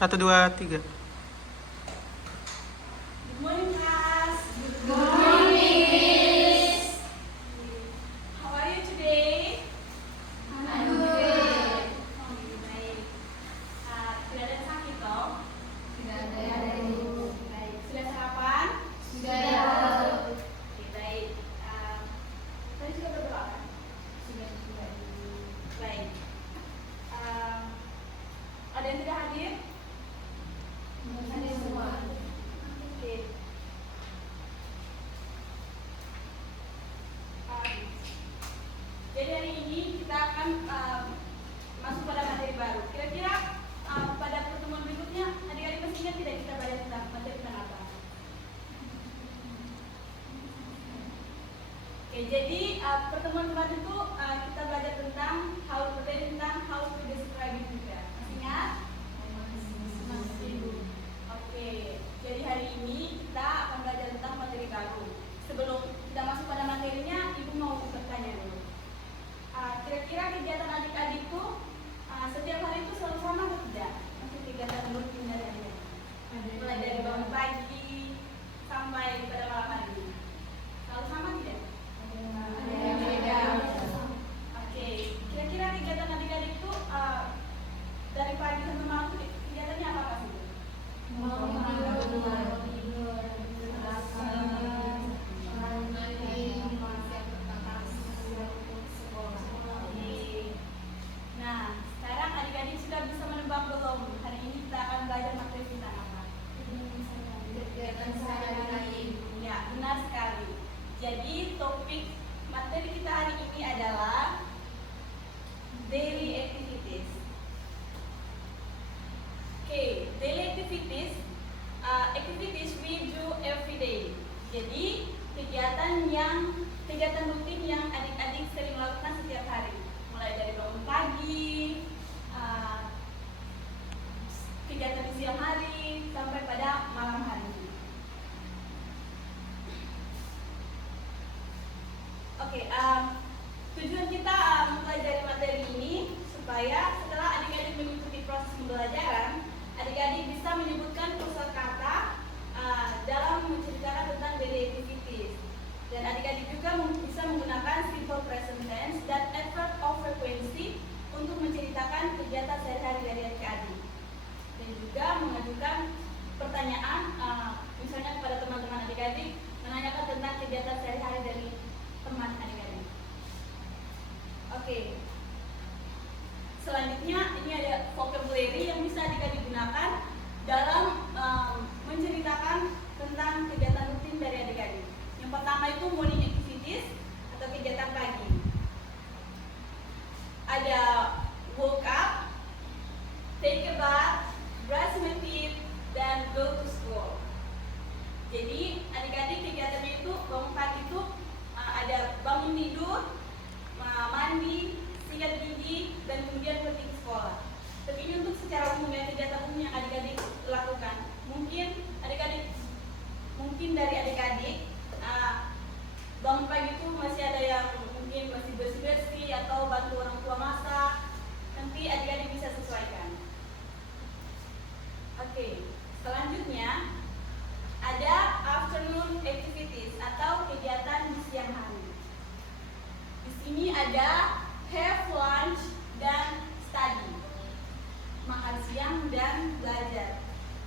Satu, dua, tiga. Good morning, class. Good morning, Miss. How are you today? I'm good. Baik. Tidak ada yang sakit toh? Tidak ada. Baik. Sudah sarapan? Sudah. Oke, baik. Tadi sudah berdoa kan? Sudah. Baik. Ada yang tidak hadir? Ada semua. Oke. Jadi hari ini kita akan masuk pada materi baru. Kira-kira pada pertemuan berikutnya adik-adik masih ingat tidak kita belajar tentang materi tentang apa? Oke, jadi pertemuan kemarin itu kita belajar tentang how to describe it juga. Masih ingat? Masih. Oke, jadi hari ini kita akan belajar tentang materi baru. Sebelum kita masuk pada materinya, Ibu mau bertanya dulu. Kira-kira kegiatan adik-adik itu setiap hari itu selalu sama atau tidak? Masih kegiatan rutin dari adik-adik? Mulai dari bangun pagi sampai pada malam hari. Selalu sama tidak? Ada yang beda. Oke, kira-kira kegiatan adik-adik itu dari pagi sampai malam itu kegiatannya apa sih? Mau tidur. Nah, sekarang adik-adik sudah bisa menebak belum? Hari ini kita akan belajar materi tentang apa? Kegiatan sehari-hari. Ya, benar sekali. Jadi topik materi kita hari ini adalah daily activities. Oke, daily activities, activities we do every day. Jadi kegiatan rutin yang adik-adik sering lakukan setiap hari, mulai dari bangun pagi, kegiatan di siang hari sampai pada malam hari. Oke, tujuan kita mempelajari materi ini supaya setelah adik-adik mengikuti proses pembelajaran, adik-adik bisa menyebutkan kosakata dalam menceritakan tentang daily activities. Dan adik-adik juga bisa menggunakan simple present tense dan adverb of frequency untuk menceritakan kegiatan sehari-hari dari adik-adik. Dan juga mengajukan pertanyaan, misalnya kepada teman-teman adik-adik, menanyakan tentang kegiatan sehari-hari dari teman adik-adik. Oke. Selanjutnya ini ada vocabulary yang bisa adik-adik gunakan dalam menceritakan tentang kegiatan rutin dari adik-adik. Yang pertama itu morning activities atau kegiatan pagi. Ada woke up, take a bath, brush my teeth, dan go to school. Jadi adik-adik kegiatannya itu bangun pagi itu ada bangun tidur, mandi, sikat gigi, dan kemudian pergi ke sekolah. Tapi ini untuk secara umum ya, kegiatan umum yang adik-adik lakukan. Mungkin dari adik-adik bangun pagi itu masih ada yang mungkin masih bersih-bersih atau bantu orang tua masak. Nanti adik-adik bisa sesuaikan. Oke, selanjutnya ada afternoon activities atau kegiatan di siang hari. Di sini ada have lunch dan study, makan siang dan belajar.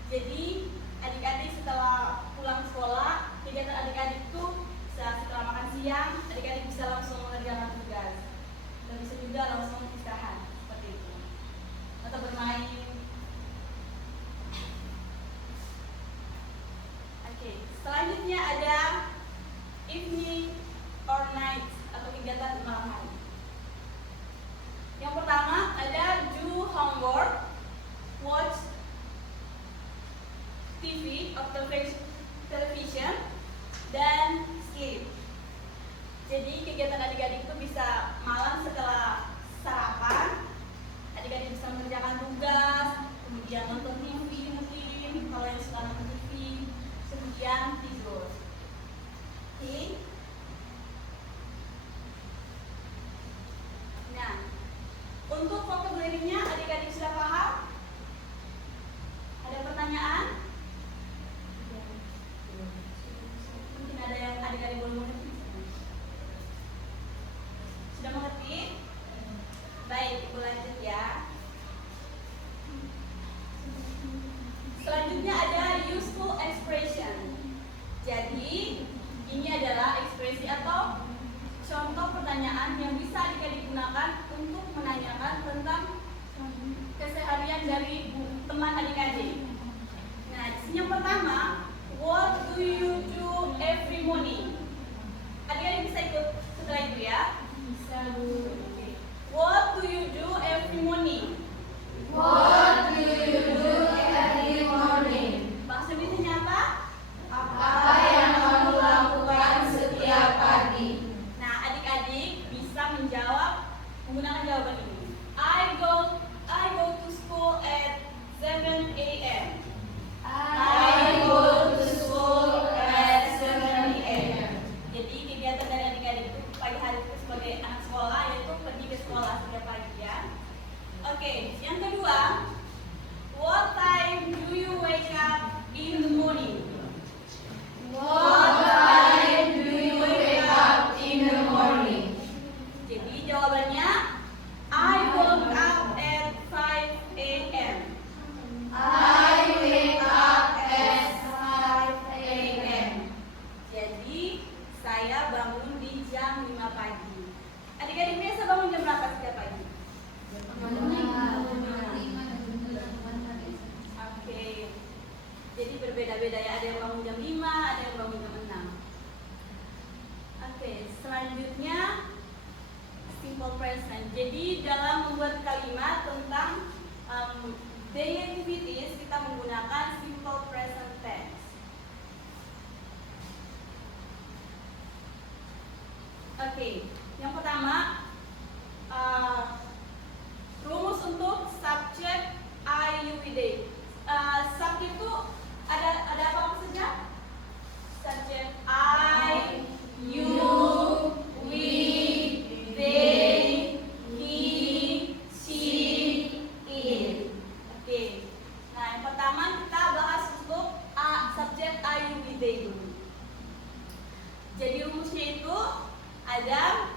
Jadi adik-adik setelah pulang sekolah, kegiatan adik-adik itu setelah makan siang, adik-adik bisa langsung mengerjakan tugas dan bisa juga langsung istirahat seperti itu atau bermain. Oke, selanjutnya ada evening or night atau kegiatan malam hari. Yang pertama ada do homework, watch TV atau television, dan sleep. Jadi kegiatan adik-adik itu bisa malam setelah sarapan, adik-adik bisa mengerjakan tugas, kemudian nonton TV mungkin kalau yang suka nonton TV, kemudian tidur. Oke. Nah, untuk vocabulary-nya adik-adik sudah paham? selanjutnya ada useful expression. Jadi ini adalah ekspresi atau contoh pertanyaan yang bisa adik-adik gunakan untuk menanyakan tentang keseharian dari teman adik-adik. Nah, di sini yang pertama, what do you do every morning? Adik-adik bisa ikut setelah itu ya. Bisa Bu. What do you do every morning? What do you do every morning? Bahasa Indonesia apa? Apa yang kamu lakukan setiap pagi? Nah, adik-adik bisa menjawab menggunakan jawaban ini. I go to school at 7 a.m. I go to school at 7 a.m. Jadi kegiatan dari adik-adik itu pagi hari itu sebagai anak sekolah yaitu pergi ke sekolah setiap pagi ya. Oke, yang kedua, what time do you wake up in the morning? What time do you wake up in the morning? Jadi jawabannya I woke up at 5 a.m. I wake up at 5 a.m. Jadi saya bangun di jam 5 pagi. Adik-adik biasa bangun jam berapa setiap pagi? Oke. Jadi berbeda-beda ya, ada yang bangun jam 5, ada yang bangun jam 6. Oke, selanjutnya simple present. Jadi dalam membuat kalimat tentang daily activities kita menggunakan simple present tense. Oke, yang pertama rumus untuk subject I, you, we, they. Subject itu ada apa saja? Subject I, you, we, they, he, she, it. Oke. Nah, yang pertama kita bahas untuk subject I, you, we, they dulu. Jadi rumusnya itu ada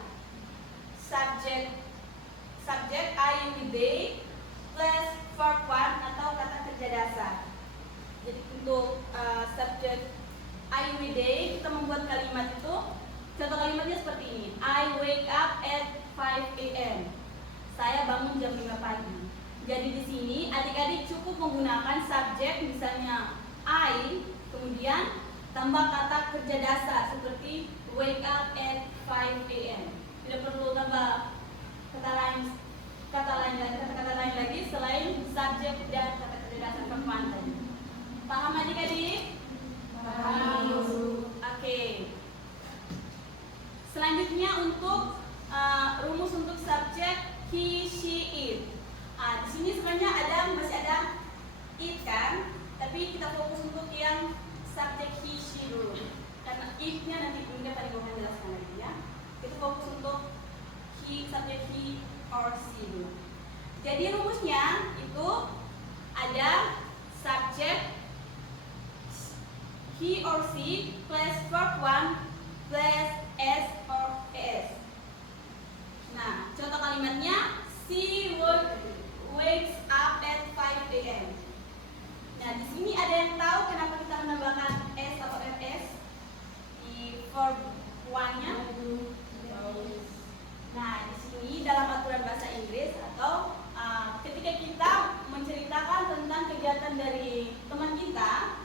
subject I, you, we, they plus verb one atau kata kerja dasar. Jadi untuk subject I, you, we, they kita membuat kalimat itu, contoh kalimatnya seperti ini. I wake up at 5 a.m. Saya bangun jam 5 pagi. Jadi di sini adik-adik cukup menggunakan subjek misalnya I, kemudian tambah kata kerja dasar seperti wake up at 5 a.m. Tidak perlu tambah kata lain lagi selain subjek dan kata kerja dasar perempuan tadi. Paham adik-adik? Paham. Oke. Selanjutnya untuk rumus untuk subjek he, she, it. Di sini sebenarnya masih ada it kan, tapi kita fokus untuk yang subjek he, she dulu. Karena it-nya nanti Bunda paling akan jelaskan lagi ya. Kita fokus untuk subjek he or she dulu. Jadi rumusnya itu ada subjek he or she plus verb one plus s or es. Nah, contoh kalimatnya she wakes up at 5 a.m. Nah, di sini ada yang tahu kenapa kita menambahkan s atau rs di verb one-nya? Nah, di sini dalam aturan bahasa Inggris atau ketika kita menceritakan tentang kegiatan dari teman kita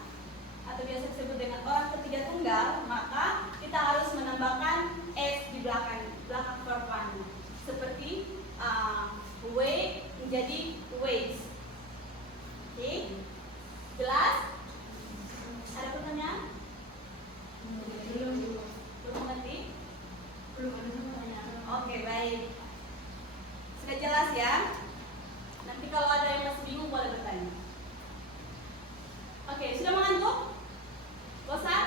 atau biasa disebut dengan orang ketiga tunggal, maka kita harus menambahkan s di belakang verb one. Seperti wake menjadi wakes. Oke? Jelas? Ada pertanyaan? Belum mengerti? Belum ada pertanyaan. Oke, baik. Sudah jelas ya? Nanti kalau ada yang masih bingung boleh bertanya. Oke, sudah mengantuk? Bosan?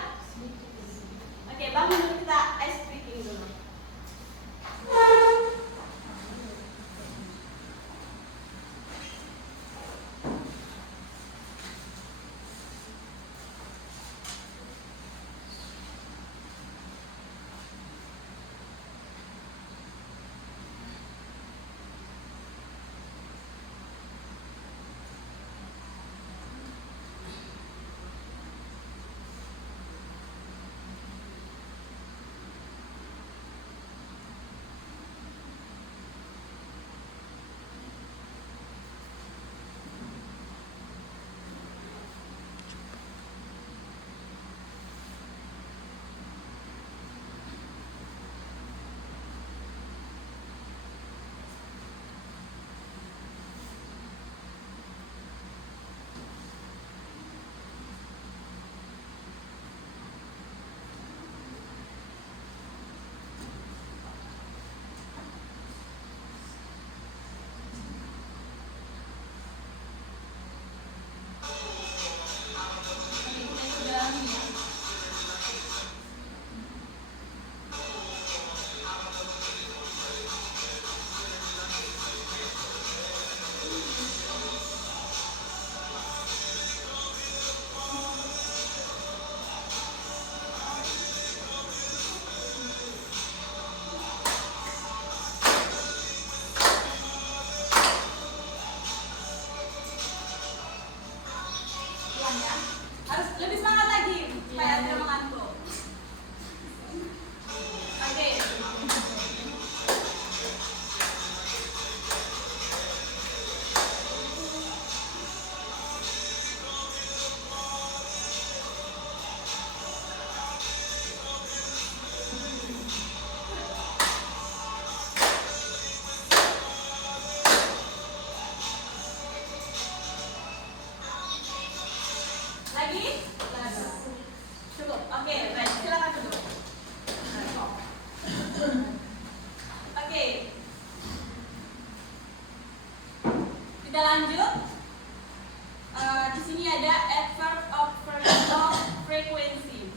frequency.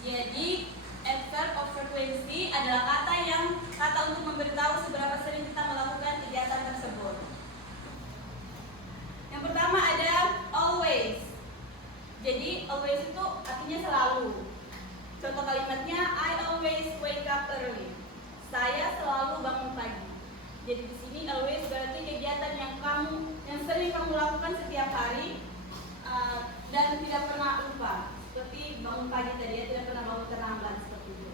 Jadi adverb of frequency adalah kata untuk memberitahu seberapa sering kita melakukan kegiatan tersebut. Yang pertama ada always. Jadi always itu artinya selalu. Contoh kalimatnya, I always wake up early. Saya selalu bangun pagi. Jadi di sini always berarti kegiatan yang sering kamu lakukan setiap hari dan tidak pernah lupa. Seperti bangun pagi tadi ya, tidak pernah bangun terlambat seperti itu.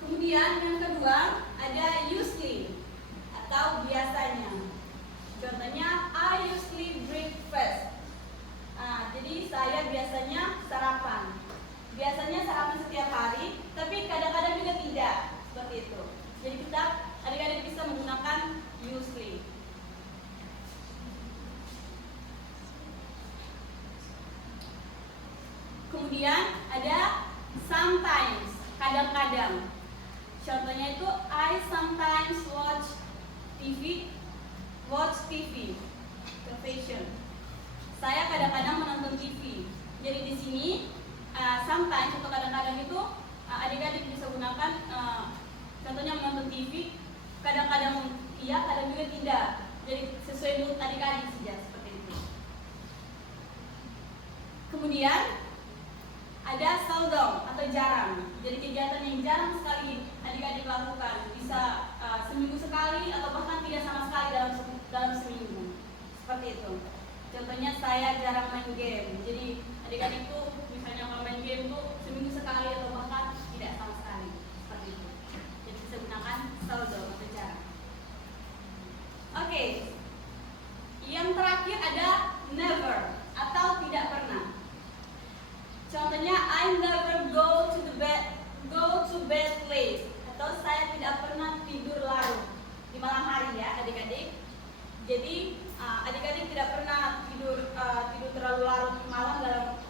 Kemudian yang kedua ada usually atau biasanya. Contohnya I usually breakfast. Jadi saya biasanya sarapan. Biasanya sarapan setiap hari, tapi kadang-kadang juga tidak seperti itu. Jadi kita adik-adik bisa menggunakan usually. Kemudian ada sometimes, kadang-kadang. Contohnya itu I sometimes watch TV, television. Saya kadang-kadang menonton TV. Jadi di sini sometimes atau kadang-kadang itu adik-adik bisa gunakan contohnya menonton TV, kadang-kadang iya, kadang juga tidak. Jadi sesuai menurut adik-adik saja seperti itu. Kemudian ada seldom atau jarang. Jadi kegiatan yang jarang sekali adik-adik lakukan, bisa seminggu sekali atau bahkan tidak sama sekali dalam seminggu. Seperti itu. Contohnya saya jarang main game. Jadi adik-adik itu misalnya kalau main game itu seminggu sekali atau bahkan tidak sama sekali. Seperti itu. Jadi bisa gunakan seldom atau jarang. Oke. Yang terakhir ada never atau tidak pernah. Contohnya I never go to bed late, atau saya tidak pernah tidur larut di malam hari ya adik-adik. Jadi adik-adik tidak pernah tidur terlalu larut malam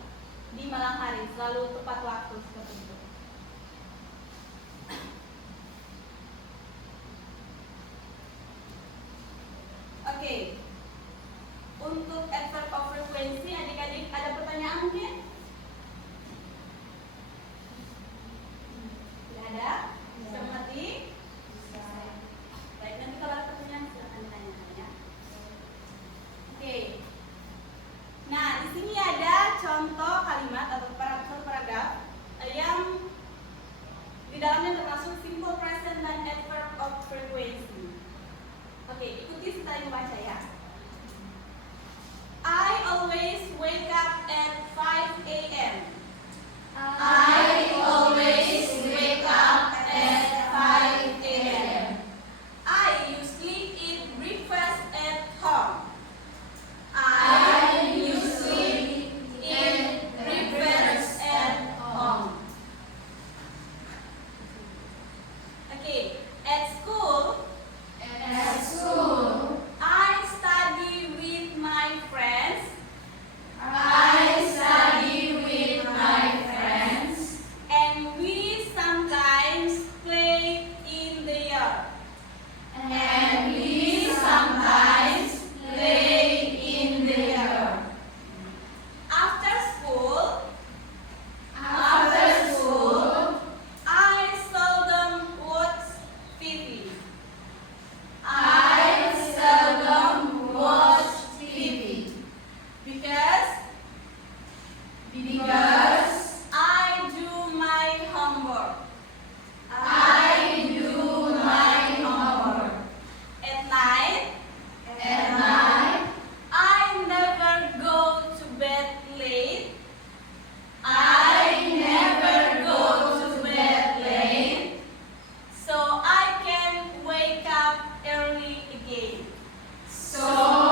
di malam hari, selalu tepat waktu seperti itu. Oke. Untuk adverb of frequency adik-adik ada pertanyaan mungkin? Ada? Bisa mengerti? Baik, nanti kalau ada pertanyaan silakan ditanyakan ya. Oke. Nah, di sini ada contoh kalimat atau paragraf yang di dalamnya termasuk simple present dan adverb of frequency. Oke, ikuti setelah membaca ya. I always wake up at 5 a.m. I always wake up at 5 a.m. I usually eat breakfast at home. I usually eat breakfast at home. Okay, at school, At school, I study with my friends. I study with my friends, And we sometimes play in the yard. and we sometimes play in the yard. After school, After school, I seldom watch TV I seldom watch TV because I do my homework. I do my homework. At night, At night, I never go to bed late. I never go to bed late, So I can wake up early again. so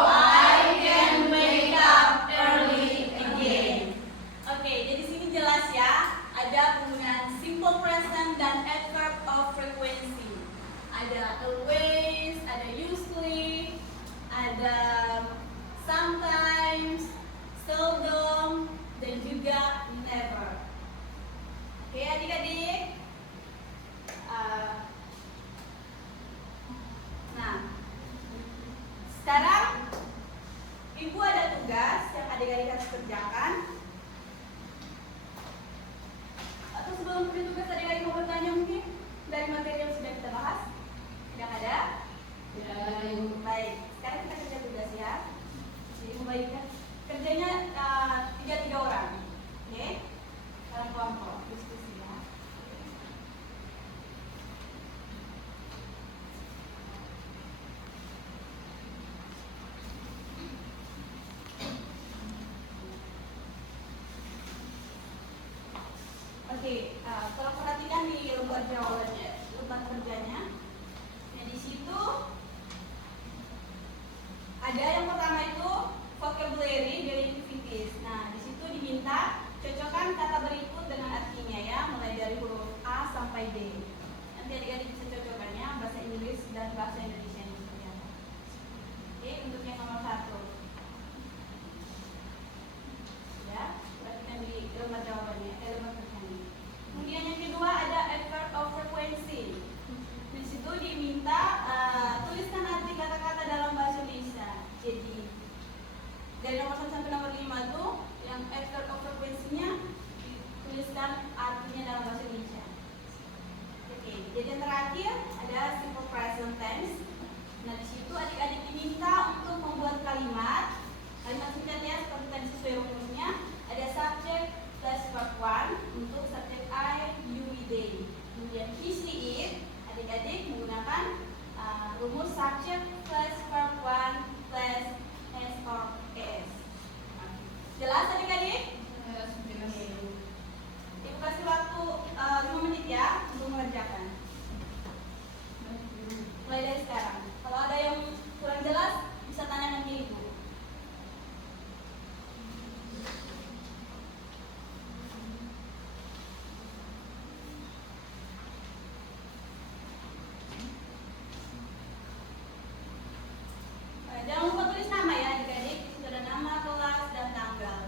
I can wake up early again. Oke, jadi sini jelas ya, ada penggunaan simple present dan adverb of frequency. Ada always, ada usually, ada sometimes, seldom, dan juga never. Oke adik-adik. Nah, sekarang Ibu ada tugas yang adik-adik harus kerjakan. sebelum beri tugas adik-adik mau bertanya mungkin dari materi yang sudah kita bahas? Tidak ada? Tidak ada, Ibu. Baik, sekarang kita kerja tugas ya. Jadi membagikan kerjanya 3 orang. Oke? Dalam kelompok diskusi ya. Oke, kalau perhatikan di lembar jawabannya, lembar kerjanya, nah di situ ada yang pertama itu vocabulary dari activities. Nah di situ diminta cocokkan kata berikut dengan artinya ya, mulai dari huruf A sampai D. Nanti adik-adik bisa cocokkannya bahasa Inggris dan bahasa Indonesia ini seperti apa. Oke, untuk yang nomor 1. Ya, perhatikan di lembar jawabannya, lembar kerjanya. Kemudian yang kedua ada adverb of frequency. Di situ diminta tuliskan arti kata-kata dalam bahasa Indonesia. Jadi dari nomor 1 sampai nomor 5 tuh yang adverb of frequency-nya tuliskan artinya dalam bahasa Indonesia. Oke, jadi yang terakhir ada simple present tense. Nah di situ adik-adik diminta untuk membuat kalimat singkat ya seperti tadi sesuai rumusnya. Ada subject plus verb 1 untuk subject I, you, we, they. Kemudian he, she, it, adik-adik menggunakan rumus subject plus verb 1 plus s or es. Jelas adik-adik? Ibu kasih waktu 5 menit ya untuk mengerjakan. Mulai dari sekarang. Kalau ada yang kurang jelas bisa tanya nanti ibu. Jangan lupa tulis nama ya adik-adik. Di situ ada nama, kelas, dan tanggal.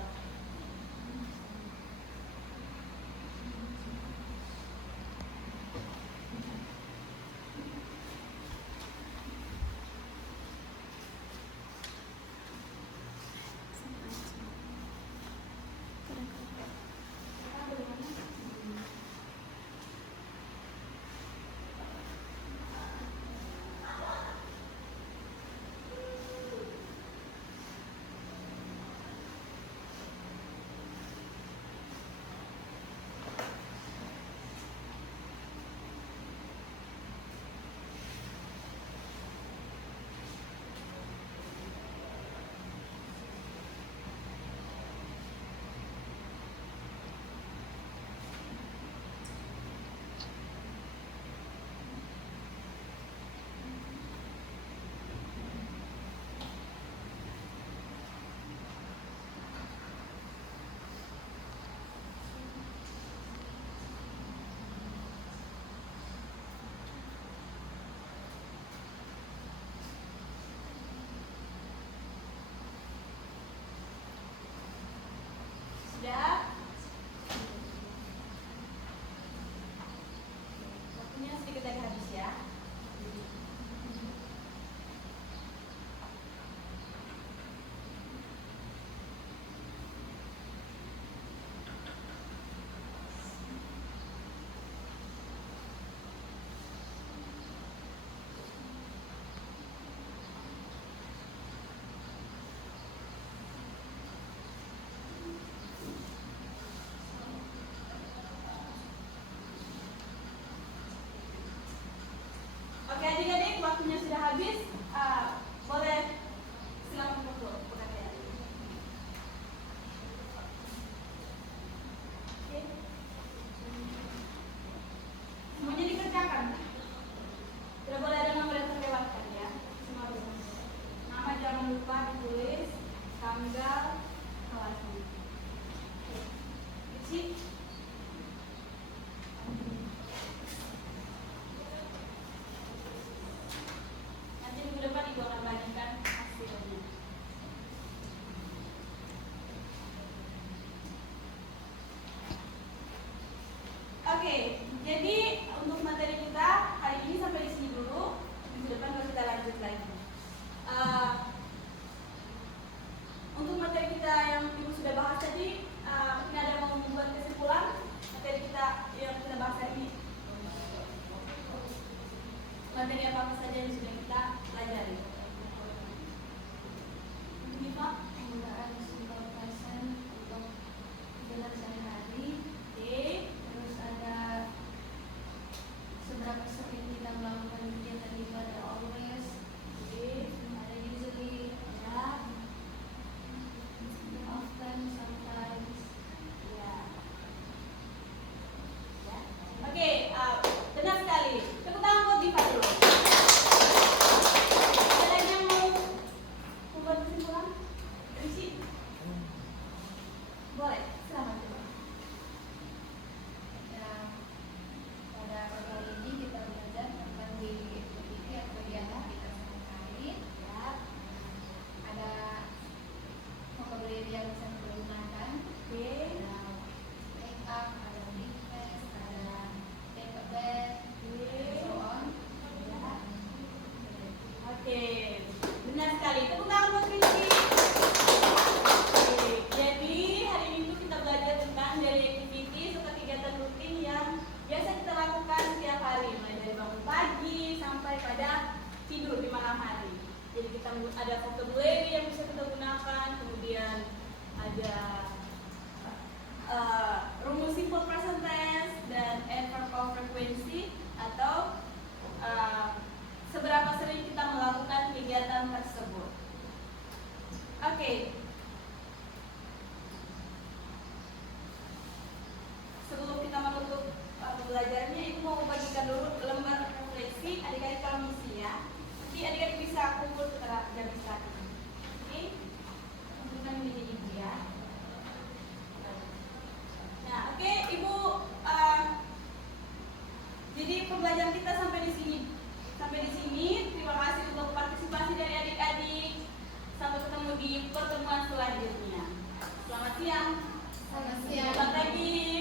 materi apa saja yang sudah kita pelajari. Ini Pak, Penggunaan simple present untuk kegiatan sehari-hari. oke. Terus ada seberapa sering kita melakukan kegiatan itu, ada always, ada usually, Ya, often, sometimes. ya. Ya. Oke, benar sekali. Tepuk tangan buat Diva dulu. Ada lagi yang mau membuat kesimpulan? Risi? Boleh, selamat. Ya, pada kali ini kita belajar tentang daily activity atau kegiatan kita sehari-hari. Ya, Ada vocabulary yang bisa kita gunakan. oke. Ada wake up, ada breakfast, ada take a bath, and so on. Ya. Oke, benar sekali. Tepuk tangan buat Risi. Oke, jadi hari ini tuh kita belajar tentang daily activity serta kegiatan rutin yang biasa kita lakukan setiap hari, mulai dari bangun pagi sampai pada tidur di malam hari. Jadi kita ada vocabulary yang bisa kita gunakan, kemudian ada rumus simple present tense dan adverb of frequency atau seberapa sering kita melakukan kegiatan tersebut. Oke. Sebelum kita menutup pembelajarannya, Ibu mau bagikan dulu lembar refleksi adik-adik kami isi ya. Nanti adik-adik bisa kumpul setelah jam istirahat. Oke? Kumpulkan meja Ibu ya. Nah, oke Ibu. Jadi pembelajaran kita sampai di sini. Terima kasih untuk partisipasi dari adik-adik. Sampai ketemu di pertemuan selanjutnya. Selamat siang. Selamat siang. Selamat pagi.